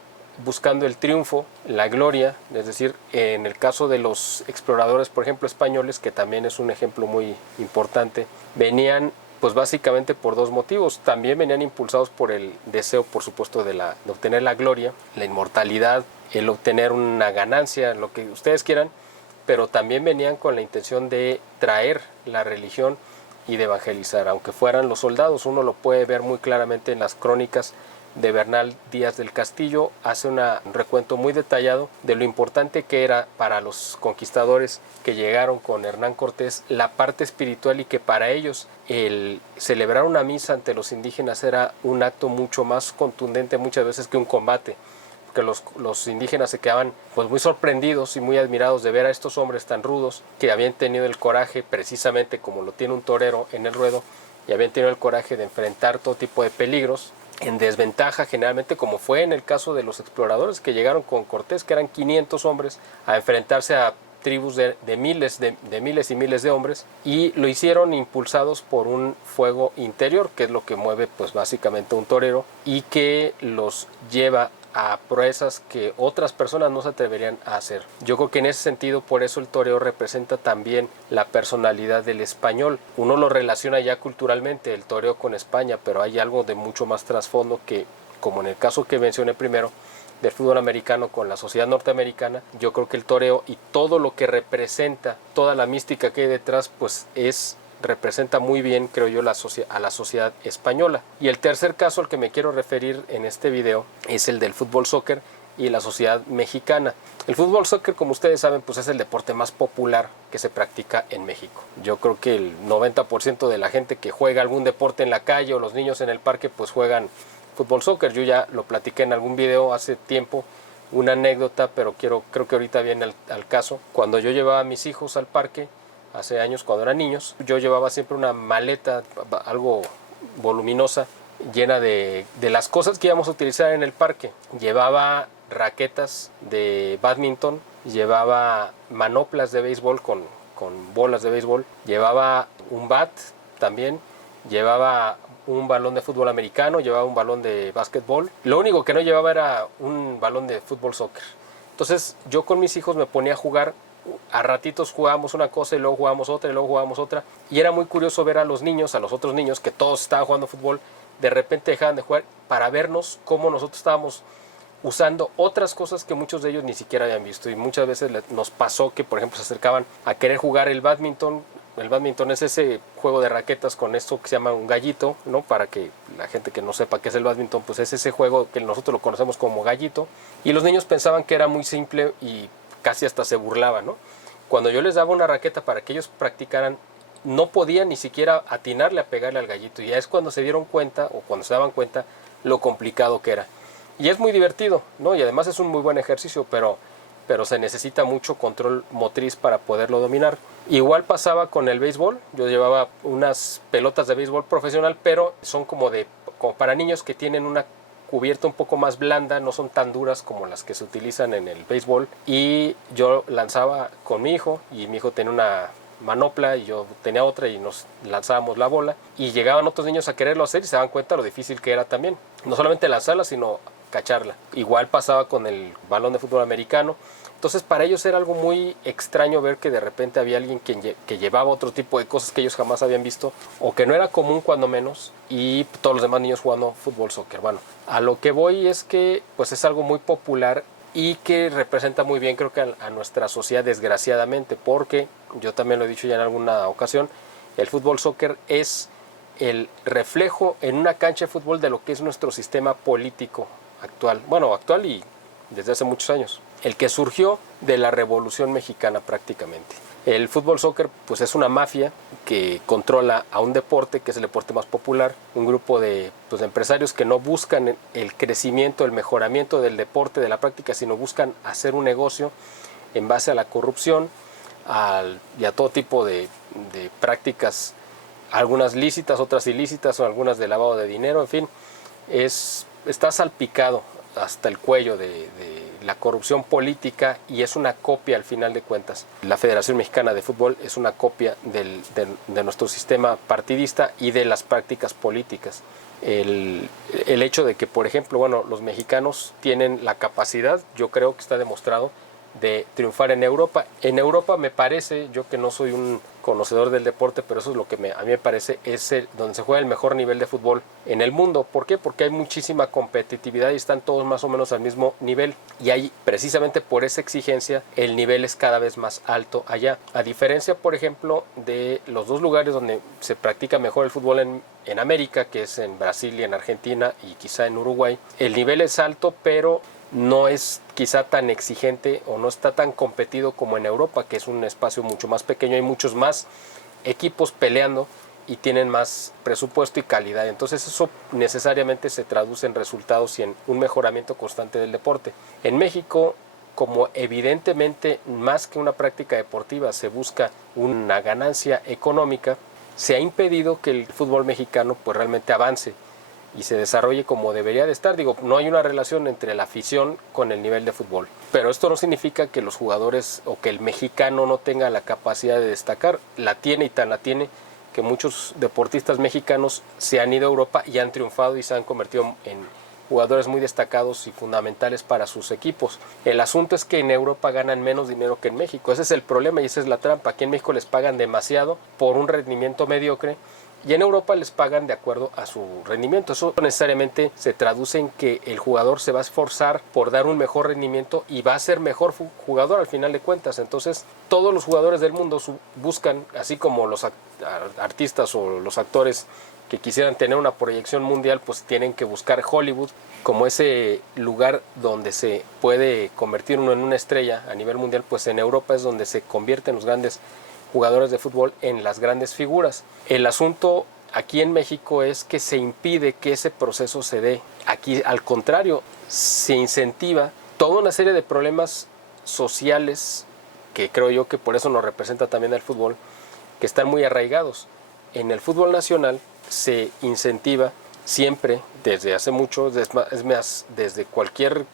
buscando el triunfo, la gloria, es decir, en el caso de los exploradores, por ejemplo, españoles, que también es un ejemplo muy importante, venían pues básicamente por dos motivos. También venían impulsados por el deseo, por supuesto, de obtener la gloria, la inmortalidad, el obtener una ganancia, lo que ustedes quieran, pero también venían con la intención de traer la religión y de evangelizar, aunque fueran los soldados. Uno lo puede ver muy claramente en las crónicas de Bernal Díaz del Castillo. Hace un recuento muy detallado de lo importante que era para los conquistadores que llegaron con Hernán Cortés la parte espiritual, y que para ellos el celebrar una misa ante los indígenas era un acto mucho más contundente muchas veces que un combate, que los indígenas se quedaban pues muy sorprendidos y muy admirados de ver a estos hombres tan rudos, que habían tenido el coraje, precisamente como lo tiene un torero en el ruedo, y habían tenido el coraje de enfrentar todo tipo de peligros en desventaja, generalmente, como fue en el caso de los exploradores que llegaron con Cortés, que eran 500 hombres, a enfrentarse a tribus de miles y miles de hombres, y lo hicieron impulsados por un fuego interior, que es lo que mueve pues básicamente a un torero, y que los lleva a proezas que otras personas no se atreverían a hacer. Yo creo que en ese sentido, por eso el toreo representa también la personalidad del español. Uno lo relaciona ya culturalmente, el toreo, con España, pero hay algo de mucho más trasfondo que, como en el caso que mencioné primero, del fútbol americano con la sociedad norteamericana. Yo creo que el toreo y todo lo que representa, toda la mística que hay detrás, pues representa muy bien, creo yo, a la sociedad española. Y el tercer caso al que me quiero referir en este video es el del fútbol soccer y la sociedad mexicana. El fútbol soccer, como ustedes saben, pues es el deporte más popular que se practica en México. Yo creo que el 90% de la gente que juega algún deporte en la calle, o los niños en el parque, pues juegan fútbol soccer. Yo ya lo platiqué en algún video hace tiempo, una anécdota, pero creo que ahorita viene al caso. Cuando yo llevaba a mis hijos al parque, hace años, cuando eran niños, yo llevaba siempre una maleta algo voluminosa, llena de las cosas que íbamos a utilizar en el parque. Llevaba raquetas de bádminton, llevaba manoplas de béisbol con bolas de béisbol, llevaba un bat también, llevaba un balón de fútbol americano, llevaba un balón de básquetbol. Lo único que no llevaba era un balón de fútbol soccer. Entonces yo con mis hijos me ponía a jugar. A ratitos jugábamos una cosa y luego jugábamos otra y luego jugábamos otra, y era muy curioso ver a los niños, a los otros niños que todos estaban jugando fútbol, de repente dejaban de jugar para vernos cómo nosotros estábamos usando otras cosas que muchos de ellos ni siquiera habían visto. Y muchas veces nos pasó que, por ejemplo, se acercaban a querer jugar el bádminton. El bádminton es ese juego de raquetas con esto que se llama un gallito, ¿no? Para que la gente que no sepa qué es el bádminton, pues es ese juego que nosotros lo conocemos como gallito, y los niños pensaban que era muy simple y casi hasta se burlaban, ¿no? Cuando yo les daba una raqueta para que ellos practicaran, no podían ni siquiera atinarle a pegarle al gallito, y ya es cuando se dieron cuenta, o cuando se daban cuenta, lo complicado que era. Y es muy divertido, ¿no? Y además es un muy buen ejercicio, pero se necesita mucho control motriz para poderlo dominar. Igual pasaba con el béisbol. Yo llevaba unas pelotas de béisbol profesional, pero son como para niños, que tienen una cubierta un poco más blanda, no son tan duras como las que se utilizan en el béisbol. Y yo lanzaba con mi hijo, y mi hijo tenía una manopla y yo tenía otra, y nos lanzábamos la bola, y llegaban otros niños a quererlo hacer y se daban cuenta lo difícil que era también, no solamente lanzarla, sino cacharla. Igual pasaba con el balón de fútbol americano. Entonces para ellos era algo muy extraño ver que de repente había alguien que llevaba otro tipo de cosas que ellos jamás habían visto, o que no era común cuando menos, y todos los demás niños jugando fútbol soccer. Bueno, a lo que voy es que pues es algo muy popular y que representa muy bien, creo que a nuestra sociedad, desgraciadamente, porque yo también lo he dicho ya en alguna ocasión, el fútbol soccer es el reflejo en una cancha de fútbol de lo que es nuestro sistema político actual, bueno, actual y desde hace muchos años, el que surgió de la Revolución Mexicana prácticamente. El fútbol soccer pues es una mafia que controla a un deporte que es el deporte más popular, un grupo de empresarios que no buscan el crecimiento, el mejoramiento del deporte, de la práctica, sino buscan hacer un negocio en base a la corrupción y a todo tipo de prácticas, algunas lícitas, otras ilícitas, o algunas de lavado de dinero, en fin, está salpicado hasta el cuello de la corrupción política y es una copia al final de cuentas. La Federación Mexicana de Fútbol es una copia de nuestro sistema partidista y de las prácticas políticas. El hecho de que, por ejemplo, bueno, los mexicanos tienen la capacidad, yo creo que está demostrado, de triunfar en Europa. En Europa me parece, yo que no soy un conocedor del deporte, pero eso es lo que a mí me parece, es donde se juega el mejor nivel de fútbol en el mundo. ¿Por qué? Porque hay muchísima competitividad y están todos más o menos al mismo nivel. Y ahí, precisamente por esa exigencia, el nivel es cada vez más alto allá. A diferencia, por ejemplo, de los dos lugares donde se practica mejor el fútbol en América, que es en Brasil y en Argentina y quizá en Uruguay, el nivel es alto, pero no es quizá tan exigente o no está tan competido como en Europa, que es un espacio mucho más pequeño, hay muchos más equipos peleando y tienen más presupuesto y calidad. Entonces eso necesariamente se traduce en resultados y en un mejoramiento constante del deporte. En México, como evidentemente más que una práctica deportiva se busca una ganancia económica, se ha impedido que el fútbol mexicano pues realmente avance y se desarrolle como debería de estar. Digo, no hay una relación entre la afición con el nivel de fútbol, pero esto no significa que los jugadores o que el mexicano no tenga la capacidad de destacar. La tiene y tan la tiene que muchos deportistas mexicanos se han ido a Europa y han triunfado y se han convertido en jugadores muy destacados y fundamentales para sus equipos. El asunto es que en Europa ganan menos dinero que en México. Ese es el problema y esa es la trampa. Aquí en México les pagan demasiado por un rendimiento mediocre y en Europa les pagan de acuerdo a su rendimiento. Eso necesariamente se traduce en que el jugador se va a esforzar por dar un mejor rendimiento y va a ser mejor jugador al final de cuentas. Entonces todos los jugadores del mundo buscan, así como los artistas o los actores que quisieran tener una proyección mundial, pues tienen que buscar Hollywood como ese lugar donde se puede convertir uno en una estrella a nivel mundial. Pues en Europa es donde se convierten los grandes jugadores de fútbol en las grandes figuras. El asunto aquí en México es que se impide que ese proceso se dé. Aquí, al contrario, se incentiva toda una serie de problemas sociales que creo yo que por eso nos representa también el fútbol, que están muy arraigados. En el fútbol nacional se incentiva siempre, desde hace mucho, es más, desde cualquier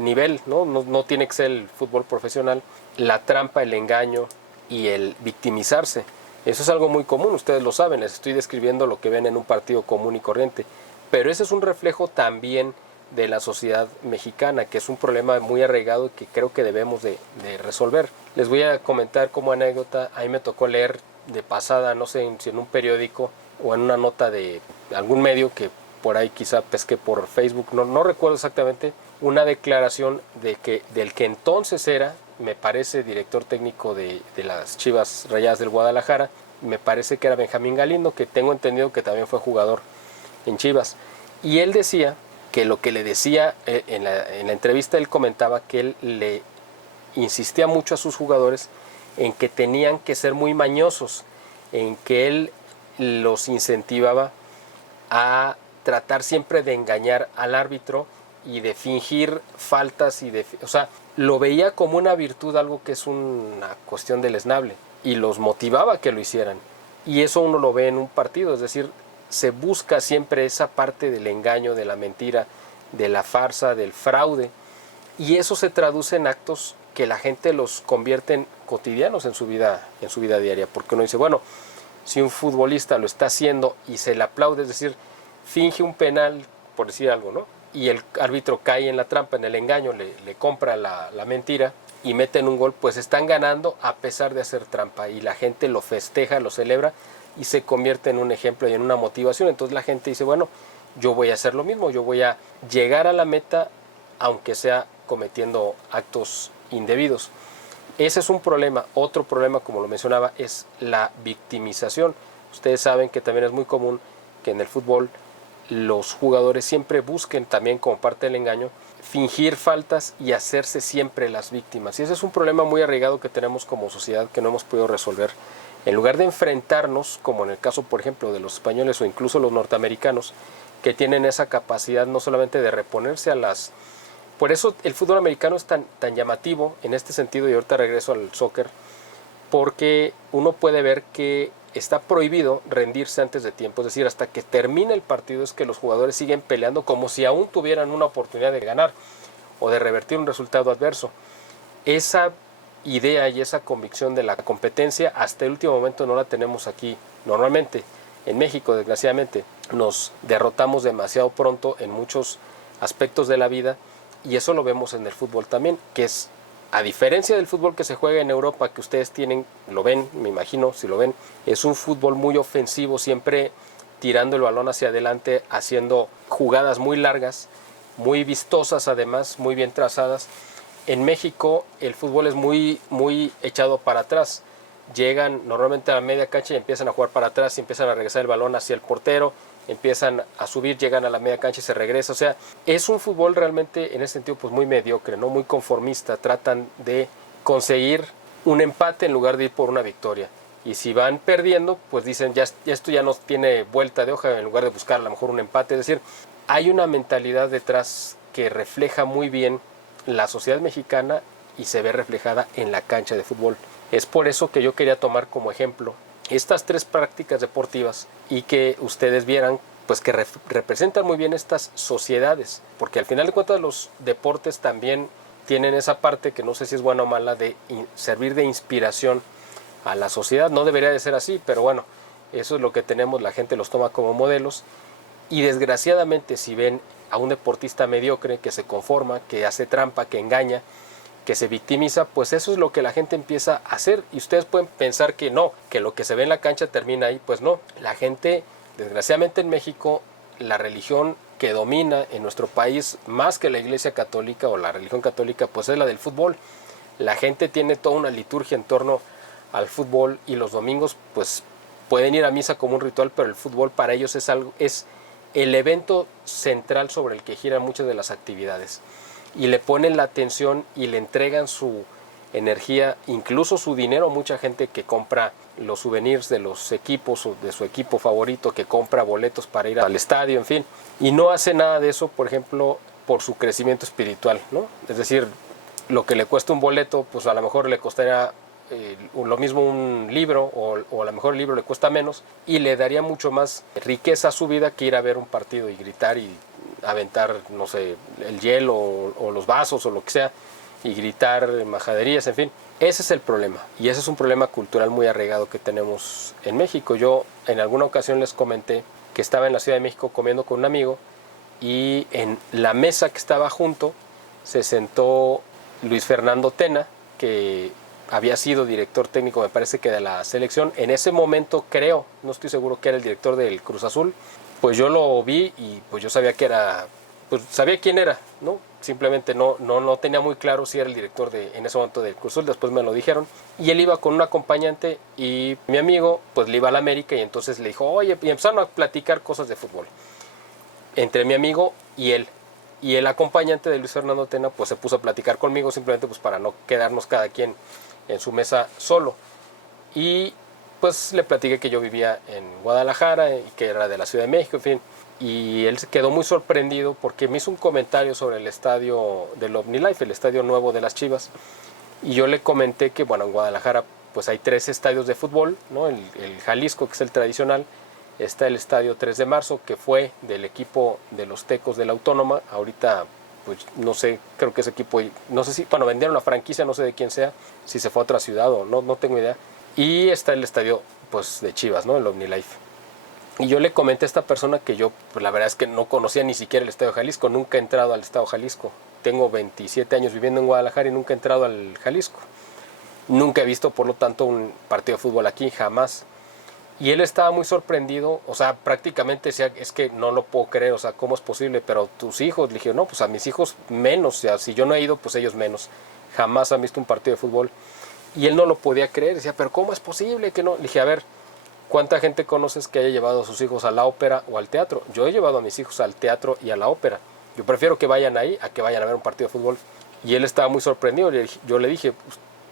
nivel, no tiene que ser el fútbol profesional, la trampa, el engaño y el victimizarse. Eso es algo muy común, ustedes lo saben, les estoy describiendo lo que ven en un partido común y corriente, pero ese es un reflejo también de la sociedad mexicana, que es un problema muy arraigado y que creo que debemos de resolver. Les voy a comentar como anécdota, a mí me tocó leer de pasada, no sé si en un periódico o en una nota de algún medio que por ahí quizá pesqué por Facebook, no recuerdo exactamente, una declaración del que entonces era, me parece, director técnico de las Chivas Rayadas del Guadalajara, me parece que era Benjamín Galindo, que tengo entendido que también fue jugador en Chivas, y él decía que lo que le decía en la entrevista, él comentaba que él le insistía mucho a sus jugadores en que tenían que ser muy mañosos, en que él los incentivaba a tratar siempre de engañar al árbitro y de fingir faltas o sea, lo veía como una virtud, algo que es una cuestión deleznable, y los motivaba a que lo hicieran. Y eso uno lo ve en un partido, es decir, se busca siempre esa parte del engaño, de la mentira, de la farsa, del fraude, y eso se traduce en actos que la gente los convierte en cotidianos en su vida diaria, porque uno dice, bueno, si un futbolista lo está haciendo y se le aplaude, es decir, finge un penal, por decir algo, ¿no? Y el árbitro cae en la trampa, en el engaño, le compra la mentira y meten un gol, pues están ganando a pesar de hacer trampa y la gente lo festeja, lo celebra y se convierte en un ejemplo y en una motivación. Entonces la gente dice, bueno, yo voy a hacer lo mismo, yo voy a llegar a la meta aunque sea cometiendo actos indebidos. Ese es un problema. Otro problema, como lo mencionaba, es la victimización. Ustedes saben que también es muy común que en el fútbol los jugadores siempre busquen, también como parte del engaño, fingir faltas y hacerse siempre las víctimas. Y ese es un problema muy arraigado que tenemos como sociedad que no hemos podido resolver. En lugar de enfrentarnos, como en el caso, por ejemplo, de los españoles o incluso los norteamericanos, que tienen esa capacidad no solamente de reponerse a las... Por eso el fútbol americano es tan llamativo en este sentido, y ahorita regreso al soccer, porque uno puede ver que está prohibido rendirse antes de tiempo, es decir, hasta que termine el partido es que los jugadores siguen peleando como si aún tuvieran una oportunidad de ganar o de revertir un resultado adverso. Esa idea y esa convicción de la competencia hasta el último momento no la tenemos aquí. Normalmente en México, desgraciadamente, nos derrotamos demasiado pronto en muchos aspectos de la vida, y eso lo vemos en el fútbol también, que es, a diferencia del fútbol que se juega en Europa, que ustedes tienen, lo ven, me imagino, si lo ven, es un fútbol muy ofensivo, siempre tirando el balón hacia adelante, haciendo jugadas muy largas, muy vistosas además, muy bien trazadas. En México el fútbol es muy echado para atrás. Llegan normalmente a la media cancha y empiezan a jugar para atrás y empiezan a regresar el balón hacia el portero, empiezan a subir, llegan a la media cancha y se regresa. O sea, es un fútbol realmente en ese sentido pues muy mediocre, ¿no? Muy conformista. Tratan de conseguir un empate en lugar de ir por una victoria. Y si van perdiendo, pues dicen, ya esto ya no tiene vuelta de hoja, en lugar de buscar a lo mejor un empate. Es decir, hay una mentalidad detrás que refleja muy bien la sociedad mexicana y se ve reflejada en la cancha de fútbol. Es por eso que yo quería tomar como ejemplo estas tres prácticas deportivas y que ustedes vieran pues que representan muy bien estas sociedades, porque al final de cuentas los deportes también tienen esa parte que no sé si es buena o mala de servir de inspiración a la sociedad. No debería de ser así, pero bueno, eso es lo que tenemos, la gente los toma como modelos, y desgraciadamente si ven a un deportista mediocre que se conforma, que hace trampa, que engaña, que se victimiza, pues eso es lo que la gente empieza a hacer. Y ustedes pueden pensar que no, que lo que se ve en la cancha termina ahí. Pues no, la gente, desgraciadamente en México, la religión que domina en nuestro país, más que la Iglesia Católica o la religión católica, pues es la del fútbol. La gente tiene toda una liturgia en torno al fútbol, y los domingos pues pueden ir a misa como un ritual, pero el fútbol para ellos es el evento central sobre el que giran muchas de las actividades, y le ponen la atención y le entregan su energía, incluso su dinero. Mucha gente que compra los souvenirs de los equipos o de su equipo favorito, que compra boletos para ir al estadio, en fin, y no hace nada de eso, por ejemplo, por su crecimiento espiritual, ¿no? Es decir, lo que le cuesta un boleto, pues a lo mejor le costaría lo mismo un libro, o a lo mejor el libro le cuesta menos y le daría mucho más riqueza a su vida que ir a ver un partido y gritar y aventar, no sé, el hielo o los vasos o lo que sea, y gritar majaderías, en fin. Ese es el problema, y ese es un problema cultural muy arraigado que tenemos en México. Yo en alguna ocasión les comenté que estaba en la Ciudad de México comiendo con un amigo, y en la mesa que estaba junto se sentó Luis Fernando Tena, que había sido director técnico, me parece que de la selección. En ese momento creo, no estoy seguro, que era el director del Cruz Azul. Pues yo lo vi y pues yo sabía que era, pues sabía quién era, ¿no? Simplemente no tenía muy claro si era el director en ese momento del Cruz Azul. Después me lo dijeron, y él iba con un acompañante, y mi amigo pues le iba a la América, y entonces le dijo, oye, y empezaron a platicar cosas de fútbol entre mi amigo y él. Y el acompañante de Luis Fernando Tena pues se puso a platicar conmigo, simplemente pues para no quedarnos cada quien en su mesa solo. Y pues le platiqué que yo vivía en Guadalajara y que era de la Ciudad de México, en fin. Y él se quedó muy sorprendido porque me hizo un comentario sobre el estadio del OmniLife, el estadio nuevo de las Chivas. Y yo le comenté que, bueno, en Guadalajara pues hay 3 estadios de fútbol, ¿no? El Jalisco, que es el tradicional. Está el estadio 3 de marzo, que fue del equipo de los Tecos de la Autónoma. Ahorita pues no sé, creo que ese equipo, no sé si, bueno, vendieron la franquicia, no sé de quién sea, si se fue a otra ciudad o no tengo idea. Y está el estadio pues de Chivas, ¿no? El OmniLife. Y yo le comenté a esta persona que yo, pues la verdad es que no conocía ni siquiera el Estadio Jalisco, nunca he entrado al Estadio Jalisco. Tengo 27 años viviendo en Guadalajara y nunca he entrado al Jalisco. Nunca he visto, por lo tanto, un partido de fútbol aquí, jamás. Y él estaba muy sorprendido, o sea, prácticamente decía, es que no lo puedo creer, o sea, ¿cómo es posible? Pero tus hijos, le dije, no, pues a mis hijos menos, o sea, si yo no he ido, pues ellos menos. Jamás han visto un partido de fútbol. Y él no lo podía creer, decía, pero ¿cómo es posible que no? Le dije, a ver, ¿cuánta gente conoces que haya llevado a sus hijos a la ópera o al teatro? Yo he llevado a mis hijos al teatro y a la ópera. Yo prefiero que vayan ahí a que vayan a ver un partido de fútbol. Y él estaba muy sorprendido. Yo le dije,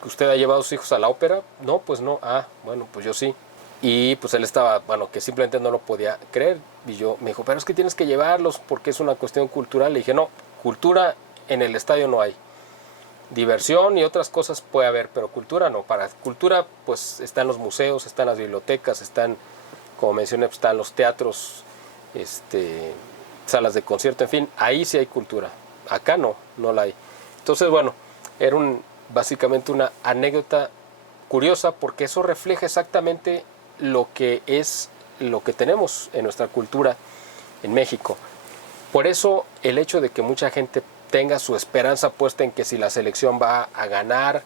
¿usted ha llevado a sus hijos a la ópera? No, pues no. Ah, bueno, pues yo sí. Y pues él estaba, bueno, que simplemente no lo podía creer. Y me dijo, pero es que tienes que llevarlos porque es una cuestión cultural. Le dije, no, cultura en el estadio no hay. diversión y otras cosas puede haber, pero cultura no. Para cultura pues están los museos, están las bibliotecas, están, como mencioné, pues, están los teatros, salas de concierto, en fin, ahí sí hay cultura. Acá no la hay. Entonces, bueno, era básicamente una anécdota curiosa porque eso refleja exactamente lo que tenemos en nuestra cultura en México. Por eso el hecho de que mucha gente tenga su esperanza puesta en que si la selección va a ganar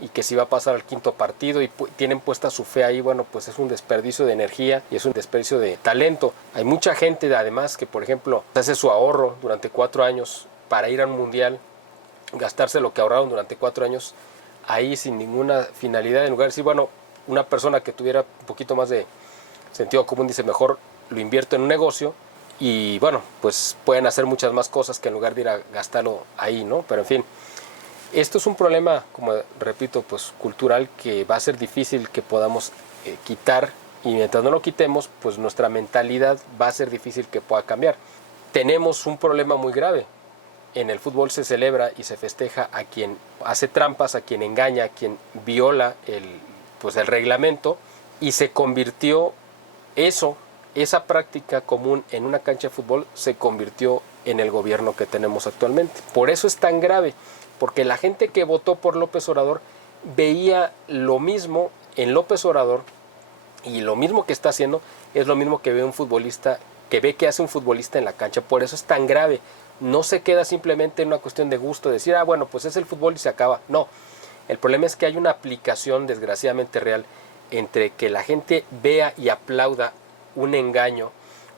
y que si va a pasar al quinto partido y tienen puesta su fe ahí, bueno, pues es un desperdicio de energía y es un desperdicio de talento. Hay mucha gente además que, por ejemplo, hace su ahorro durante 4 años para ir a un mundial, gastarse lo que ahorraron durante 4 años ahí sin ninguna finalidad, en lugar de decir, bueno, una persona que tuviera un poquito más de sentido común dice, mejor lo invierto en un negocio y bueno, pues pueden hacer muchas más cosas que en lugar de ir a gastarlo ahí, ¿no? Pero en fin, esto es un problema, como repito, pues cultural que va a ser difícil que podamos quitar, y mientras no lo quitemos, pues nuestra mentalidad va a ser difícil que pueda cambiar. Tenemos un problema muy grave. En el fútbol se celebra y se festeja a quien hace trampas, a quien engaña, a quien viola el reglamento, y se convirtió esa práctica común en una cancha de fútbol se convirtió en el gobierno que tenemos actualmente. Por eso es tan grave, porque la gente que votó por López Obrador veía lo mismo en López Obrador, y lo mismo que está haciendo es lo mismo que ve un futbolista, que hace un futbolista en la cancha. Por eso es tan grave. No se queda simplemente en una cuestión de gusto, de decir, bueno, pues es el fútbol y se acaba. No, el problema es que hay una aplicación desgraciadamente real entre que la gente vea y aplauda un engaño,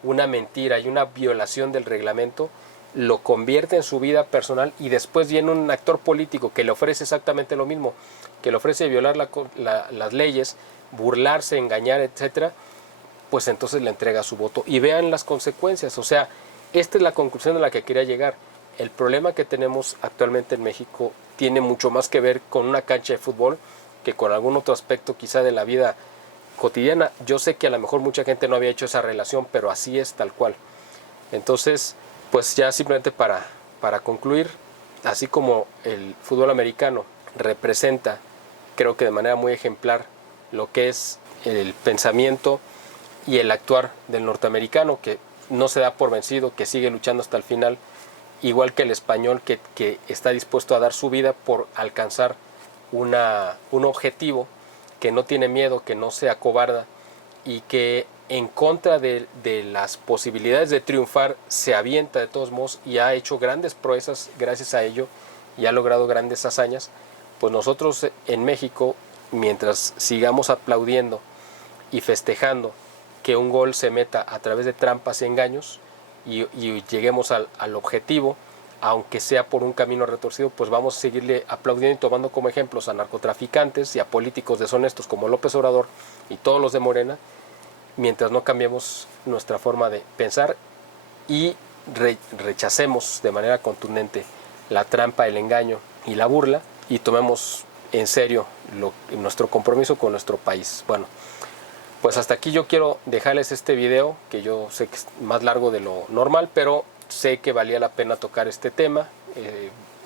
una mentira y una violación del reglamento, lo convierte en su vida personal, y después viene un actor político que le ofrece exactamente lo mismo, que le ofrece violar las leyes, burlarse, engañar, etcétera, pues entonces le entrega su voto. Y vean las consecuencias. O sea, esta es la conclusión a la que quería llegar. El problema que tenemos actualmente en México tiene mucho más que ver con una cancha de fútbol que con algún otro aspecto quizá de la vida cotidiana. Yo sé que a lo mejor mucha gente no había hecho esa relación, pero así es tal cual. Entonces, pues ya simplemente para concluir, así como el fútbol americano representa, creo que de manera muy ejemplar, lo que es el pensamiento y el actuar del norteamericano, que no se da por vencido, que sigue luchando hasta el final, igual que el español que está dispuesto a dar su vida por alcanzar un objetivo, que no tiene miedo, que no se acobarda y que en contra de las posibilidades de triunfar se avienta de todos modos y ha hecho grandes proezas gracias a ello y ha logrado grandes hazañas. Pues nosotros en México, mientras sigamos aplaudiendo y festejando que un gol se meta a través de trampas y engaños y lleguemos al objetivo, aunque sea por un camino retorcido, pues vamos a seguirle aplaudiendo y tomando como ejemplos a narcotraficantes y a políticos deshonestos como López Obrador y todos los de Morena, mientras no cambiemos nuestra forma de pensar y rechacemos de manera contundente la trampa, el engaño y la burla, y tomemos en serio nuestro compromiso con nuestro país. Bueno, pues hasta aquí yo quiero dejarles este video, que yo sé que es más largo de lo normal, pero sé que valía la pena tocar este tema,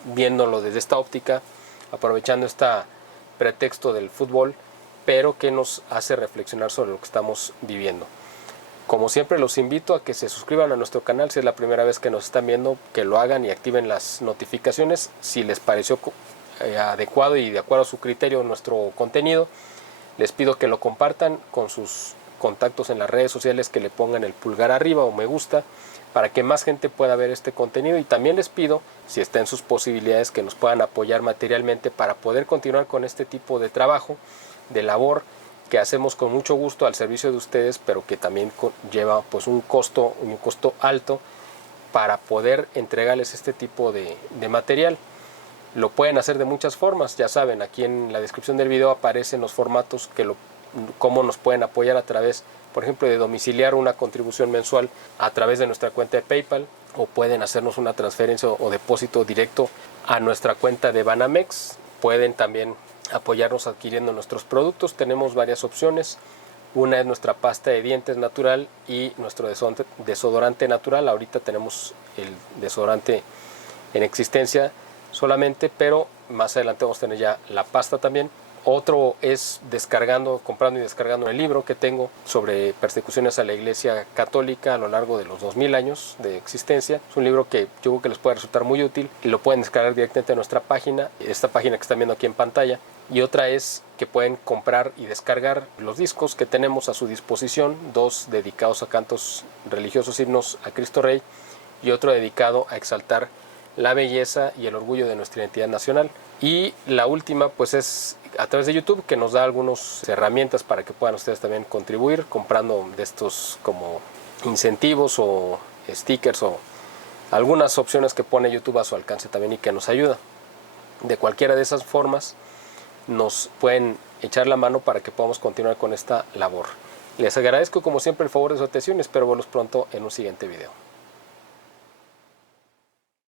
viéndolo desde esta óptica, aprovechando este pretexto del fútbol, pero que nos hace reflexionar sobre lo que estamos viviendo. Como siempre, los invito a que se suscriban a nuestro canal si es la primera vez que nos están viendo, que lo hagan y activen las notificaciones si les pareció adecuado y de acuerdo a su criterio nuestro contenido. Les pido que lo compartan con sus contactos en las redes sociales, que le pongan el pulgar arriba o me gusta para que más gente pueda ver este contenido, y también les pido, si está en sus posibilidades, que nos puedan apoyar materialmente para poder continuar con este tipo de trabajo, de labor que hacemos con mucho gusto al servicio de ustedes, pero que también lleva pues un costo alto para poder entregarles este tipo de material. Lo pueden hacer de muchas formas, ya saben, aquí en la descripción del video aparecen los formatos cómo nos pueden apoyar a través, por ejemplo, de domiciliar una contribución mensual a través de nuestra cuenta de PayPal, o pueden hacernos una transferencia o depósito directo a nuestra cuenta de Banamex. Pueden también apoyarnos adquiriendo nuestros productos. Tenemos varias opciones. Una es nuestra pasta de dientes natural y nuestro desodorante natural. Ahorita tenemos el desodorante en existencia solamente, pero más adelante vamos a tener ya la pasta también. Otro es comprando y descargando el libro que tengo sobre persecuciones a la Iglesia Católica a lo largo de los 2000 años de existencia. Es un libro que yo creo que les puede resultar muy útil y lo pueden descargar directamente a nuestra página, esta página que están viendo aquí en pantalla. Y otra es que pueden comprar y descargar los discos que tenemos a su disposición, 2 dedicados a cantos religiosos, himnos a Cristo Rey, y otro dedicado a exaltar la belleza y el orgullo de nuestra identidad nacional. Y la última pues es a través de YouTube, que nos da algunas herramientas para que puedan ustedes también contribuir comprando de estos como incentivos o stickers o algunas opciones que pone YouTube a su alcance también y que nos ayuda. De cualquiera de esas formas nos pueden echar la mano para que podamos continuar con esta labor. Les agradezco como siempre el favor de su atención y espero verlos pronto en un siguiente video.